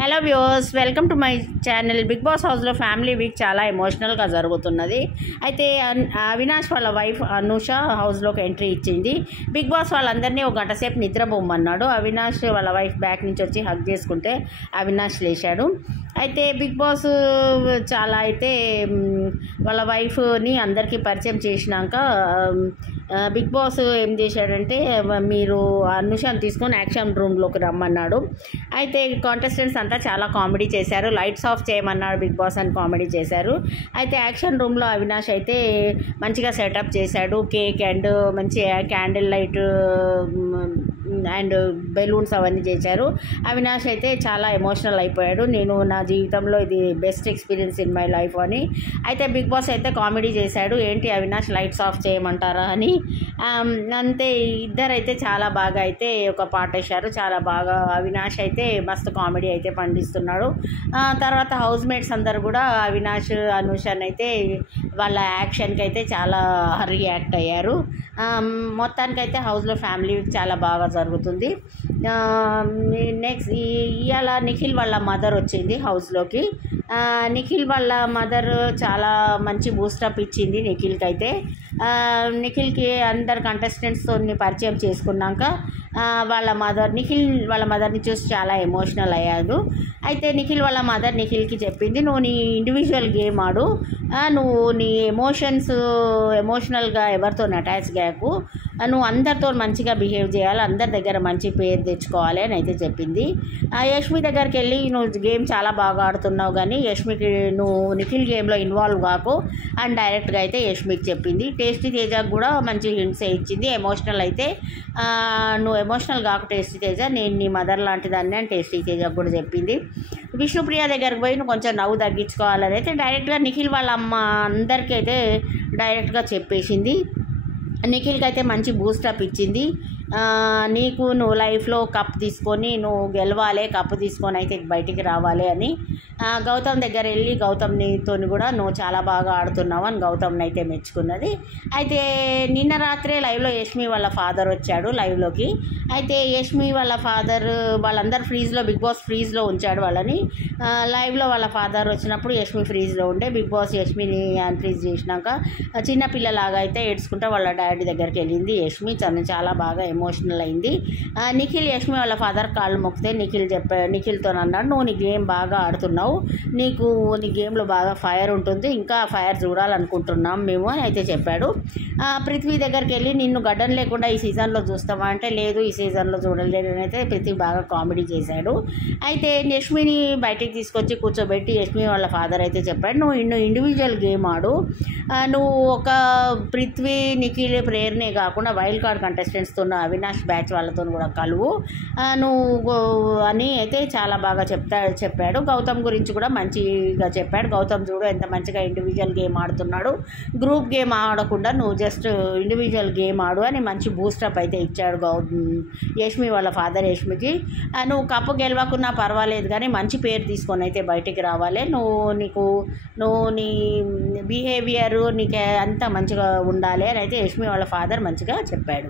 Hello viewers, welcome to my channel. Bigg Boss హౌస్లో family week చాలా ఎమోషనల్గా జరుగుతున్నది. అయితే అవినాష్ వాళ్ళ వైఫ్ అనూష హౌస్లోకి ఎంట్రీ ఇచ్చింది. బిగ్ బాస్ వాళ్ళందరినీ ఒక గంట సేపు నిద్రపోమన్నాడు. అవినాష్ వాళ్ళ వైఫ్ బ్యాక్ నుంచి వచ్చి హగ్ చేసుకుంటే అవినాష్ లేచాడు. అయితే బిగ్ బాస్ చాలా అయితే వాళ్ళ వైఫ్ని అందరికీ పరిచయం చేసినాక బిగ్ బాస్ ఏం చేశాడంటే, మీరు అనుషాని తీసుకొని యాక్షన్ రూమ్లోకి రమ్మన్నాడు. అయితే కాంటెస్టెంట్స్ అంతా చాలా కామెడీ చేశారు. లైట్స్ ఆఫ్ చేయమన్నాడు బిగ్ బాస్ అని కామెడీ చేశారు. అయితే యాక్షన్ రూమ్లో అవినాష్ అయితే మంచిగా సెటప్ చేశాడు. కేక్ అండ్ మంచి క్యాండిల్ లైట్ అండ్ బెలూన్స్ అవన్నీ చేశారు. అవినాష్ అయితే చాలా ఎమోషనల్ అయిపోయాడు. నేను నా జీవితంలో ఇది best experience in my life అని. అయితే బిగ్ బాస్ అయితే కామెడీ చేశాడు. ఏంటి అవినాష్ లైట్స్ ఆఫ్ చేయమంటారా అని. అంతే, ఇద్దరైతే చాలా బాగా అయితే ఒక పాట వేశారు. చాలా బాగా అవినాష్ అయితే మస్తు కామెడీ అయితే పండిస్తున్నాడు. తర్వాత హౌస్ మేట్స్ అందరు కూడా అవినాష్ అనూషని అయితే వాళ్ళ యాక్షన్కి అయితే చాలా రియాక్ట్ అయ్యారు. మొత్తానికైతే హౌస్లో ఫ్యామిలీ చాలా బాగా జరుగుతుంది. నెక్స్ట్ ఇవాళ నిఖిల్ వాళ్ళ మదర్ వచ్చింది హౌస్లోకి. నిఖిల్ వాళ్ళ మదర్ చాలా మంచి బూస్టప్ ఇచ్చింది నిఖిల్కి అయితే. నిఖిల్కి అందరు కంటెస్టెంట్స్తో పరిచయం చేసుకున్నాక నిఖిల్ వాళ్ళ మదర్ని చూసి చాలా ఎమోషనల్ అయ్యాడు. అయితే నిఖిల్ వాళ్ళ మదర్ నిఖిల్కి చెప్పింది, నువ్వు నీ ఇండివిజువల్ గేమ్ ఆడు, నువ్వు నీ ఎమోషనల్గా ఎవరితో అటాచ్ కాకు, నువ్వు అందరితో మంచిగా బిహేవ్ చేయాలి, అందరి దగ్గర మంచి పేరు తెచ్చుకోవాలి అని అయితే చెప్పింది. యష్మి దగ్గరికి వెళ్ళి, నువ్వు గేమ్ చాలా బాగా ఆడుతున్నావు కానీ యష్మికి నువ్వు నిఖిల్ గేమ్లో ఇన్వాల్వ్ కాకు అని డైరెక్ట్గా అయితే యష్మికి చెప్పింది. టేస్టీ తేజకు కూడా మంచి హింట్స్ ఇచ్చింది. ఎమోషనల్ అయితే నువ్వు ఎమోషనల్ కాకు టేస్టీ తేజ, నేను నీ మదర్ లాంటిదాన్ని అని టేస్టీ తేజకు కూడా చెప్పింది. విష్ణుప్రియ దగ్గరికి పోయి నువ్వు కొంచెం నవ్వు తగ్గించుకోవాలని అయితే డైరెక్ట్గా నిఖిల్ వాళ్ళ అమ్మ అందరికీ అయితే డైరెక్ట్గా చెప్పేసింది. నిఖిల్కి అయితే మంచి బూస్టప్ ఇచ్చింది. నువ్వు లైఫ్లో కప్ తీసుకొని నువ్వు గెలవాలి, కప్పు తీసుకొని అయితే బయటికి రావాలి అని. గౌతమ్ దగ్గర వెళ్ళి గౌతమ్నితో కూడా నువ్వు చాలా బాగా ఆడుతున్నావు అని గౌతమ్ని అయితే మెచ్చుకున్నది. అయితే నిన్న రాత్రే లైవ్లో యష్మి వాళ్ళ ఫాదర్ వచ్చాడు లైవ్లోకి. అయితే యష్మి వాళ్ళ ఫాదర్ వాళ్ళందరూ ఫ్రీజ్లో, బిగ్ బాస్ ఫ్రీజ్లో ఉంచాడు వాళ్ళని. లైవ్లో వాళ్ళ ఫాదర్ వచ్చినప్పుడు యష్మి ఫ్రీజ్లో ఉండే. బిగ్ బాస్ యష్మిని అన్ఫ్రీజ్ చేసినాక చిన్నపిల్లలాగా అయితే ఏడ్చుకుంటా వాళ్ళ డాడీ దగ్గరికి వెళ్ళింది యష్మి. చాలా బాగా ఎమోషనల్ అయింది. నిఖిల్ యష్మి వాళ్ళ ఫాదర్ కాళ్ళు మొక్కితే నిఖిల్తో అన్నాడు, నువ్వు నీ గేమ్ బాగా ఆడుతున్నావు, నీ గేమ్లో బాగా ఫైర్ ఉంటుంది, ఇంకా ఫైర్ చూడాలనుకుంటున్నాం మేము అని అయితే చెప్పాడు. పృథ్వీ దగ్గరికి వెళ్ళి నిన్ను గడ్డం లేకుండా ఈ సీజన్లో చూస్తావా అంటే, లేదు ఈ సీజన్లో చూడలేదు అని అయితే పృథ్వీ బాగా కామెడీ చేశాడు. అయితే యష్మిని బయటికి తీసుకొచ్చి కూర్చోబెట్టి యష్మి వాళ్ళ ఫాదర్ అయితే చెప్పాడు, నువ్వు ఇండివిజువల్ గేమ్ ఆడు, నువ్వు ఒక పృథ్వీ నిఖిల్ ప్రేరణే కాకుండా వైల్డ్ కార్డ్ కంటెస్టెంట్స్తో అవినాష్ బ్యాచ్ వాళ్ళతో కూడా కలువు నువ్వు అని అయితే చాలా బాగా చెప్పాడు. గౌతమ్ గురించి కూడా మంచిగా చెప్పాడు. గౌతమ్ చూడు ఎంత మంచిగా ఇండివిజువల్ గేమ్ ఆడుతున్నాడు, గ్రూప్ గేమ్ ఆడకుండా నువ్వు జస్ట్ ఇండివిజువల్ గేమ్ ఆడు అని మంచి బూస్టప్ అయితే ఇచ్చాడు యష్మి వాళ్ళ ఫాదర్ యష్మికి. నువ్వు కప్పు గెలవకున్నా పర్వాలేదు కానీ మంచి పేరు తీసుకొని అయితే బయటికి రావాలి, నువ్వు నీ బిహేవియర్ నీకు అంతా మంచిగా ఉండాలి అని అయితే యష్మి వాళ్ళ ఫాదర్ మంచిగా చెప్పాడు.